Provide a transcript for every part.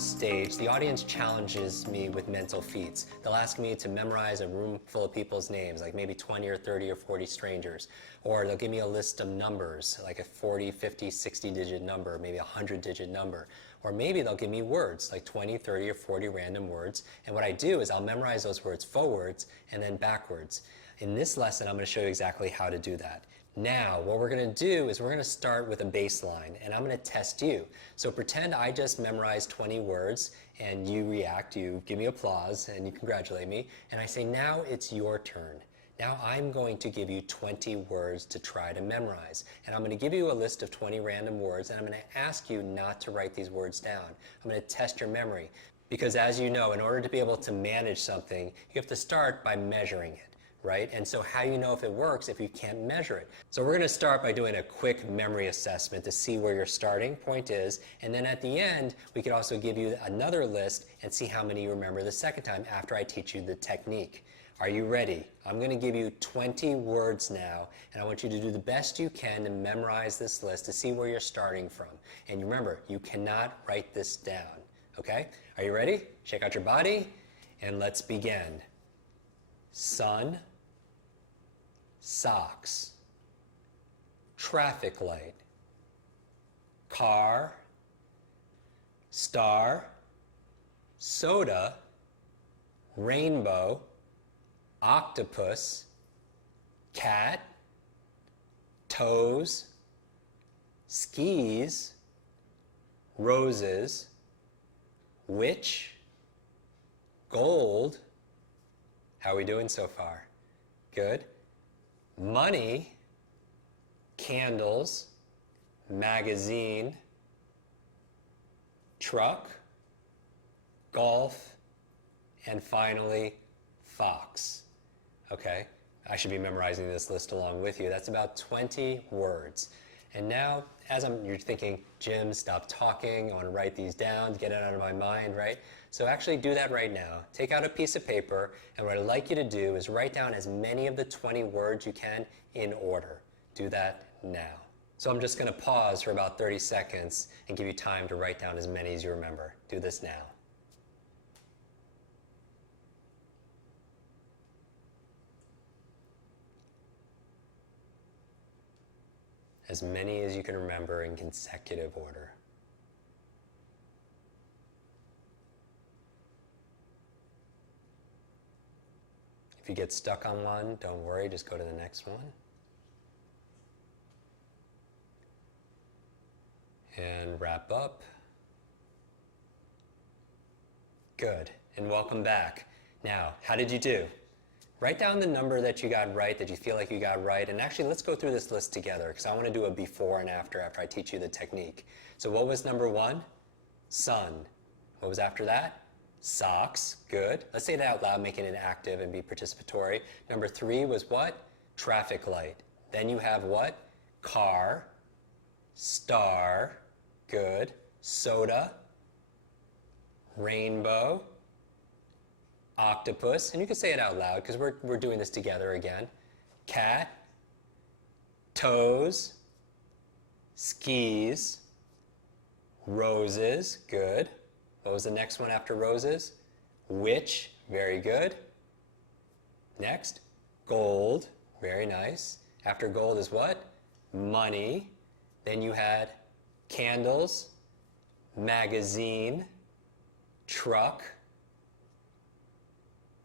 stage, the audience challenges me with mental feats. They'll ask me to memorize a room full of people's names, like maybe 20 or 30 or 40 strangers. Or they'll give me a list of numbers, like a 40, 50, 60-digit number, maybe a 100-digit number. Or maybe they'll give me words, like 20, 30, or 40 random words. And what I do is I'll memorize those words forwards and then backwards. In this lesson, I'm going to show you exactly how to do that. Now, what we're going to do is we're going to start with a baseline, and I'm going to test you. So pretend I just memorized 20 words, and you react, you give me applause, and you congratulate me, and I say, now it's your turn. Now I'm going to give you 20 words to try to memorize. And I'm going to give you a list of 20 random words, and I'm going to ask you not to write these words down. I'm going to test your memory. Because as you know, in order to be able to manage something, you have to start by measuring it. Right? And so how do you know if it works if you can't measure it? So we're going to start by doing a quick memory assessment to see where your starting point is, and then at the end we could also give you another list and see how many you remember the second time after I teach you the technique. Are you ready? I'm going to give you 20 words now, and I want you to do the best you can to memorize this list to see where you're starting from. And remember, you cannot write this down. Okay? Are you ready? Shake out your body, and let's begin. Sun, socks, traffic light, car, star, soda, rainbow, octopus, cat, toes, skis, roses, witch, gold. How are we doing so far? Good. Money, candles, magazine, truck, golf, and finally, fox. Okay? I should be memorizing this list along with you. That's about 20 words. And now, as you're thinking, Jim, stop talking, I want to write these down, get it out of my mind, right? So actually do that right now. Take out a piece of paper, and what I'd like you to do is write down as many of the 20 words you can in order. Do that now. So I'm just going to pause for about 30 seconds and give you time to write down as many as you remember. Do this now. As many as you can remember in consecutive order. If you get stuck on one, don't worry, just go to the next one. And wrap up. Good, and welcome back. Now, how did you do? Write down the number that you got right, that you feel like you got right, and actually let's go through this list together because I want to do a before and after I teach you the technique. So what was number 1? Sun. What was after that? Socks. Good. Let's say that out loud, making it active and be participatory. Number 3 was what? Traffic light. Then you have what? Car. Star. Good. Soda. Rainbow. Octopus, and you can say it out loud because we're doing this together again. Cat, toes, skis, roses, good. What was the next one after roses? Witch, very good. Next, gold, very nice. After gold is what? Money. Then you had candles, magazine, truck.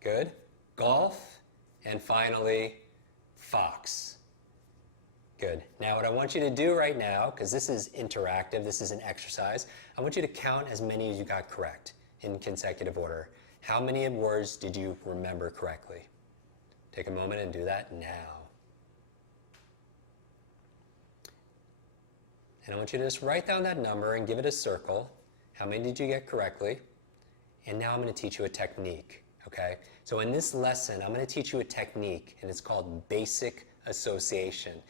Good. Golf, and finally, fox. Good. Now what I want you to do right now, because this is interactive, this is an exercise, I want you to count as many as you got correct in consecutive order. How many words did you remember correctly? Take a moment and do that now. And I want you to just write down that number and give it a circle. How many did you get correctly? And now I'm going to teach you a technique. Okay? So in this lesson, I'm going to teach you a technique, and it's called basic association.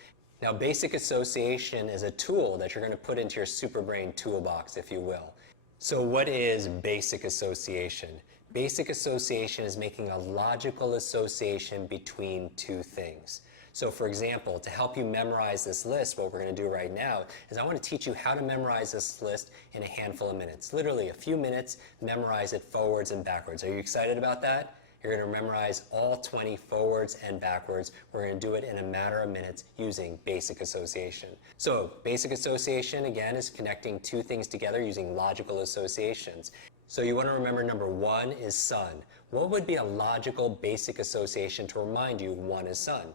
Now, basic association is a tool that you're going to put into your Superbrain toolbox, if you will. So what is basic association? Basic association is making a logical association between two things. So for example, to help you memorize this list, what we're going to do right now is I want to teach you how to memorize this list in a handful of minutes. Literally a few minutes, memorize it forwards and backwards. Are you excited about that? You're going to memorize all 20 forwards and backwards. We're going to do it in a matter of minutes using basic association. So basic association, again, is connecting two things together using logical associations. So you want to remember number one is sun. What would be a logical basic association to remind you one is sun?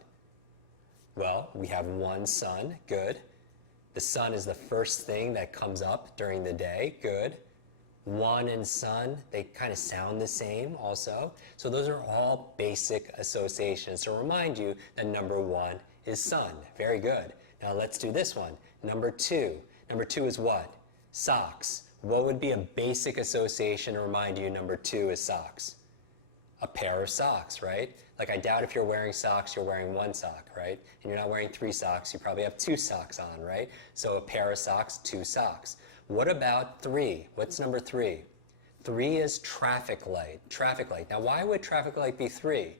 Well, we have one sun, good. The sun is the first thing that comes up during the day, good. One and sun, they kind of sound the same also. So those are all basic associations to remind you that number one is sun. Very good. Now let's do this one. Number two. Number two is what? Socks. What would be a basic association to remind you number two is socks? A pair of socks, right? Like I doubt if you're wearing socks, you're wearing one sock, right? And you're not wearing three socks, you probably have two socks on, right? So a pair of socks, two socks. What about three? What's number three? Three is traffic light. Traffic light. Now why would traffic light be three?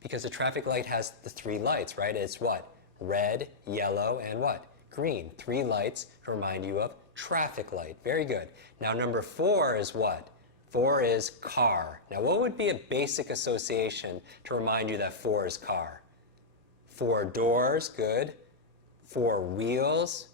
Because the traffic light has the three lights, right? It's what? Red, yellow, and what? Green. Three lights to remind you of traffic light. Very good. Now number four is what? Four is car. Now what would be a basic association to remind you that four is car? Four doors, good. Four wheels,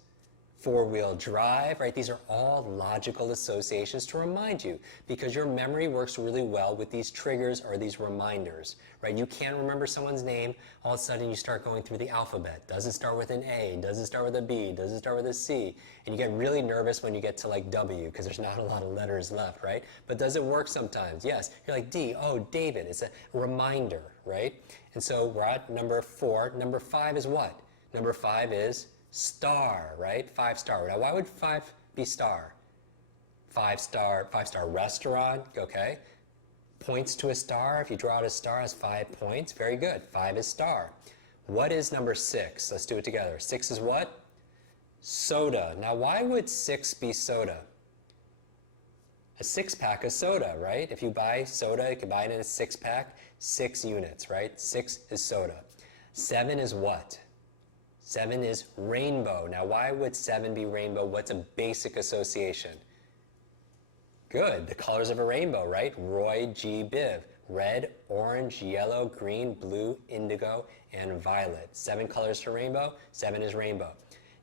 four-wheel drive, right? These are all logical associations to remind you because your memory works really well with these triggers or these reminders, right? You can't remember someone's name, all of a sudden you start going through the alphabet. Does it start with an A? Does it start with a B? Does it start with a C? And you get really nervous when you get to like W because there's not a lot of letters left, right? But does it work sometimes? Yes. You're like D, oh, David. It's a reminder, right? And so we're at number four. Number five is what? Number five is star, right? Five star. Now, why would five be star? Five star restaurant, okay? Points to a star. If you draw out a star, it has 5 points. Very good. Five is star. What is number six? Let's do it together. Six is what? Soda. Now, why would six be soda? A six-pack of soda, right? If you buy soda, you can buy it in a six-pack, 6 units, right? Six is soda. Seven is what? Seven is rainbow. Now, why would seven be rainbow? What's a basic association? Good. The colors of a rainbow, right? Roy G. Biv. Red, orange, yellow, green, blue, indigo, and violet. 7 colors for rainbow. 7 is rainbow.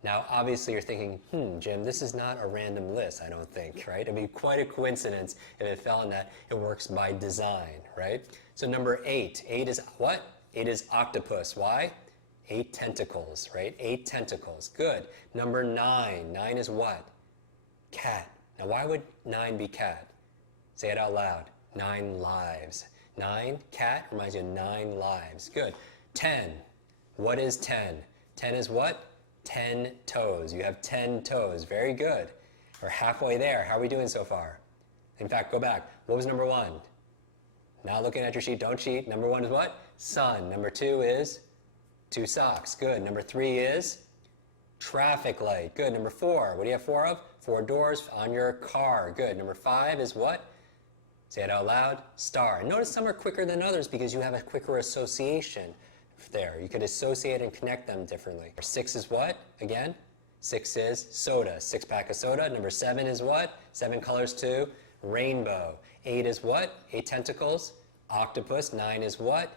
Now, obviously, you're thinking, Jim, this is not a random list, I don't think, right? It'd be quite a coincidence if it fell in that. It works by design, right? So number 8. 8 is what? 8 is octopus. Why? 8 tentacles, right? 8 tentacles. Good. Number 9. 9 is what? Cat. Now, why would 9 be cat? Say it out loud. 9 lives. 9, cat, reminds you of 9 lives. Good. 10. What is 10? 10 is what? 10 toes. You have 10 toes. Very good. We're halfway there. How are we doing so far? In fact, go back. What was number 1? Not looking at your sheet. Don't cheat. Number 1 is what? Sun. Number 2 is 2 socks. Good. Number 3 is traffic light. Good. Number 4. What do you have 4 of? 4 doors on your car. Good. Number 5 is what? Say it out loud. Star. Notice some are quicker than others because you have a quicker association there. You could associate and connect them differently. 6 is what? Again? 6 is soda. 6-pack of soda. Number 7 is what? 7 colors too. Rainbow. 8 is what? 8 tentacles. Octopus. 9 is what?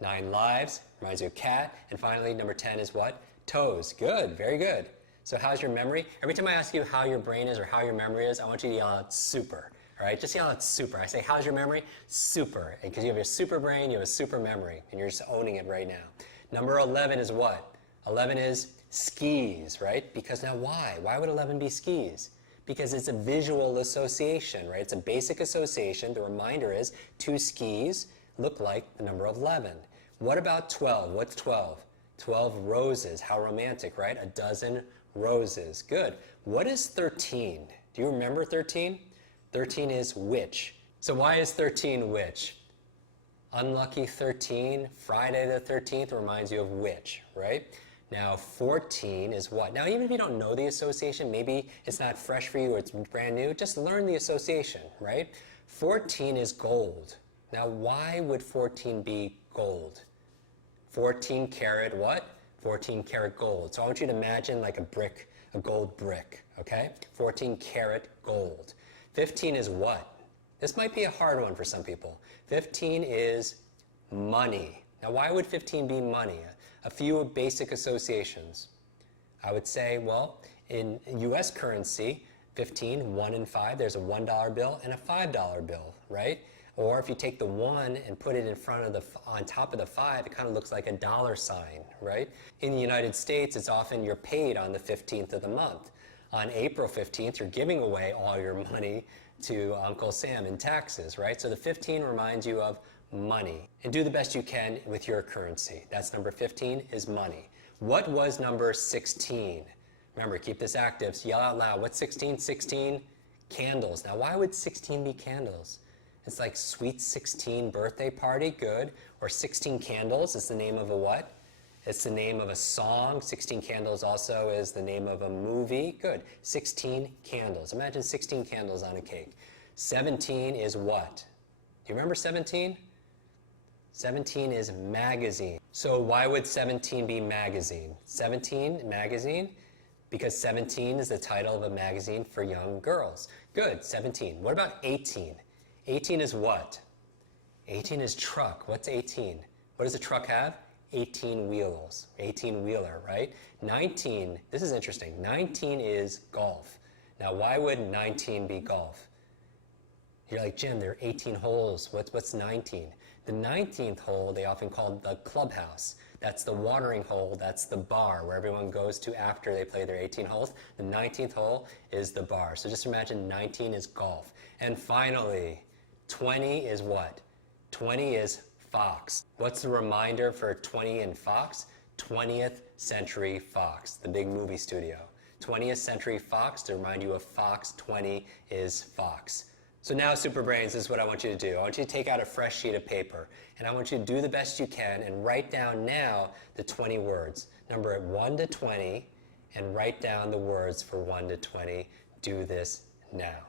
9 lives. Reminds you of cat. And finally, number 10 is what? Toes. Good. Very good. So how's your memory? Every time I ask you how your brain is or how your memory is, I want you to yell out super. All right? Just yell out super. I say, how's your memory? Super. Because you have your super brain, you have a super memory, and you're just owning it right now. Number 11 is what? 11 is skis, right? Because now why? Why would 11 be skis? Because it's a visual association, right? It's a basic association. The reminder is 2 skis look like the number 11. What about 12? What's 12? 12 roses. How romantic, right? A dozen roses. Good. What is 13? Do you remember 13? 13 is witch. So why is 13 witch? Unlucky 13, Friday the 13th reminds you of witch, right? Now 14 is what? Now even if you don't know the association, maybe it's not fresh for you or it's brand new, just learn the association, right? 14 is gold. Now why would 14 be gold? 14 karat what? 14 karat gold. So I want you to imagine like a brick, a gold brick, okay? 14 karat gold. 15 is what? This might be a hard one for some people. 15 is money. Now, why would 15 be money? A few basic associations. I would say, well, in US currency, 15, 1 and 5, there's a $1 bill and a $5 bill, right? Or if you take the 1 and put it in front of on top of the 5, it kind of looks like a dollar sign, right? In the United States, it's often you're paid on the 15th of the month. On April 15th, you're giving away all your money to Uncle Sam in taxes, right? So the 15 reminds you of money. And do the best you can with your currency. That's number 15 is money. What was number 16? Remember, keep this active. So yell out loud. What's 16? 16 candles. Now, why would 16 be candles? It's like sweet 16 birthday party, good. Or 16 candles is the name of a what? It's the name of a song. 16 Candles also is the name of a movie. Good. 16 candles. Imagine 16 candles on a cake. 17 is what? Do you remember 17? 17 is magazine. So why would 17 be magazine? 17, magazine? Because 17 is the title of a magazine for young girls. Good, 17. What about 18? 18 is what? 18 is truck. What's 18? What does a truck have? 18 wheels, 18-wheeler, right? 19, this is interesting. 19 is golf. Now, why would 19 be golf? You're like, Jim, there are 18 holes. What's 19? The 19th hole, they often call the clubhouse. That's the watering hole. That's the bar where everyone goes to after they play their 18 holes. The 19th hole is the bar. So just imagine 19 is golf. And finally, 20 is what? 20 is Fox. What's the reminder for 20 and Fox? 20th Century Fox, the big movie studio. 20th Century Fox, to remind you of Fox, 20 is Fox. So now, Super Brains, this is what I want you to do. I want you to take out a fresh sheet of paper, and I want you to do the best you can and write down now the 20 words. Number it 1 to 20, and write down the words for 1 to 20. Do this now.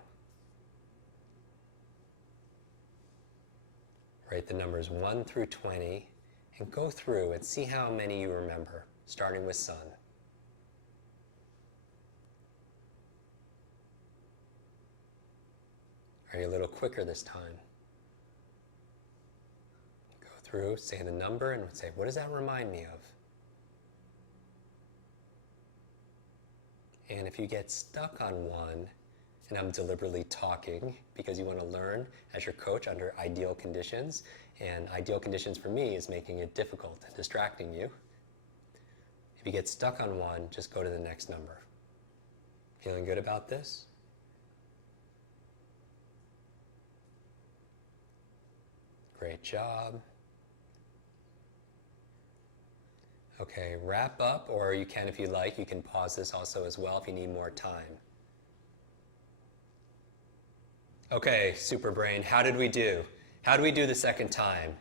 Write the numbers 1 through 20 and go through and see how many you remember, starting with sun. Are you a little quicker this time? Go through, say the number, and say, what does that remind me of? And if you get stuck on one, and I'm deliberately talking because you want to learn as your coach under ideal conditions. And ideal conditions for me is making it difficult and distracting you. If you get stuck on one, just go to the next number. Feeling good about this? Great job. Okay, wrap up, or you can, if you like, you can pause this also as well if you need more time. Okay, Super Brain, how did we do? How did we do the second time?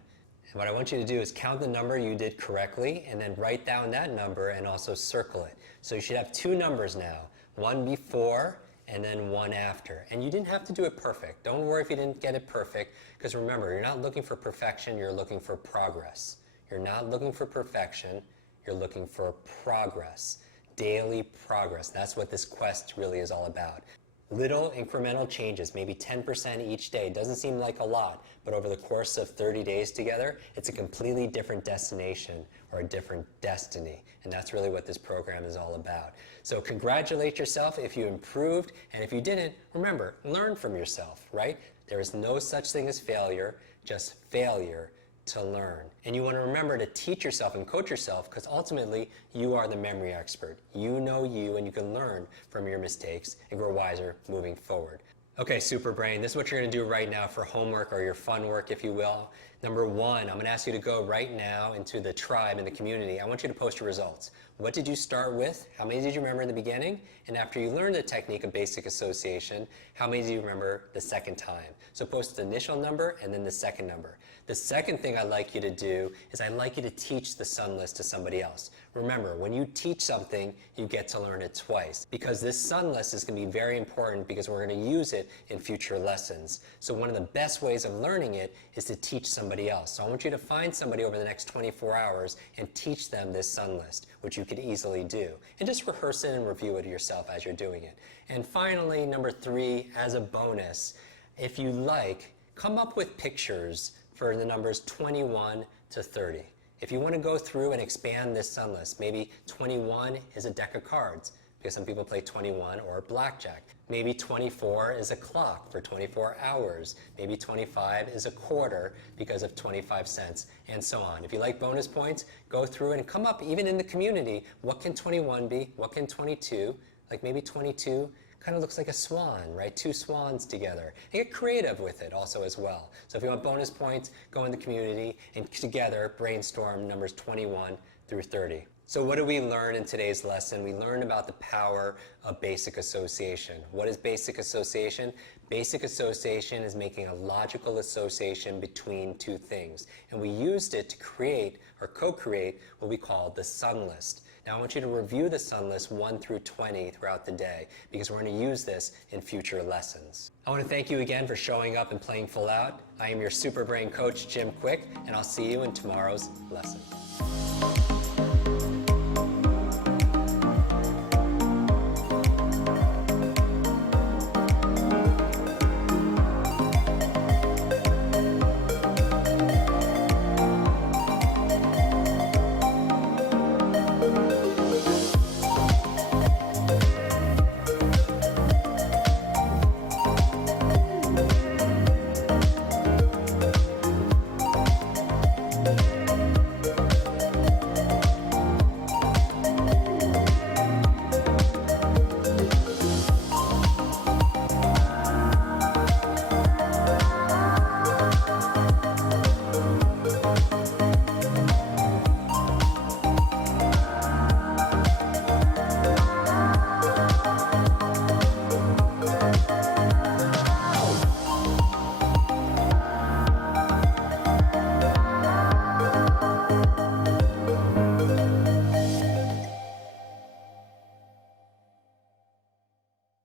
And what I want you to do is count the number you did correctly and then write down that number and also circle it. So you should have two numbers now, one before and then one after. And you didn't have to do it perfect. Don't worry if you didn't get it perfect, because remember, you're not looking for perfection, you're looking for progress. You're not looking for perfection, you're looking for progress. Daily progress. That's what this quest really is all about. Little incremental changes, maybe 10% each day. Doesn't seem like a lot, but over the course of 30 days together, it's a completely different destination or a different destiny. And that's really what this program is all about. So congratulate yourself if you improved, and if you didn't, remember, learn from yourself, right? There is no such thing as failure, just failure to learn. And you want to remember to teach yourself and coach yourself, because ultimately you are the memory expert. You know you, and you can learn from your mistakes and grow wiser moving forward. Okay, Super Brain, this is what you're going to do right now for homework or your fun work, if you will. Number one, I'm going to ask you to go right now into the tribe and the community. I want you to post your results. What did you start with? How many did you remember in the beginning? And after you learned the technique of basic association, how many do you remember the second time? So post the initial number and then the second number. The second thing I'd like you to do is I'd like you to teach the sun list to somebody else. Remember, when you teach something, you get to learn it twice, because this sun list is going to be very important because we're going to use it in future lessons. So one of the best ways of learning it is to teach somebody somebody else. So I want you to find somebody over the next 24 hours and teach them this sun list, which you could easily do. And just rehearse it and review it yourself as you're doing it. And finally, number 3, as a bonus, if you like, come up with pictures for the numbers 21 to 30. If you want to go through and expand this sun list, maybe 21 is a deck of cards, because some people play 21 or blackjack. Maybe 24 is a clock for 24 hours. Maybe 25 is a quarter because of 25 cents, and so on. If you like bonus points, go through and come up, even in the community, what can 21 be? What can 22? Like maybe 22 kind of looks like a swan, right? 2 swans together. And get creative with it also as well. So if you want bonus points, go in the community and together brainstorm numbers 21 through 30. So what do we learn in today's lesson? We learn about the power of basic association. What is basic association? Basic association is making a logical association between 2 things. And we used it to create or co-create what we call the sun list. Now I want you to review the sun list 1 through 20 throughout the day, because we're going to use this in future lessons. I want to thank you again for showing up and playing full out. I am your Super Brain coach, Jim Quick, and I'll see you in tomorrow's lesson.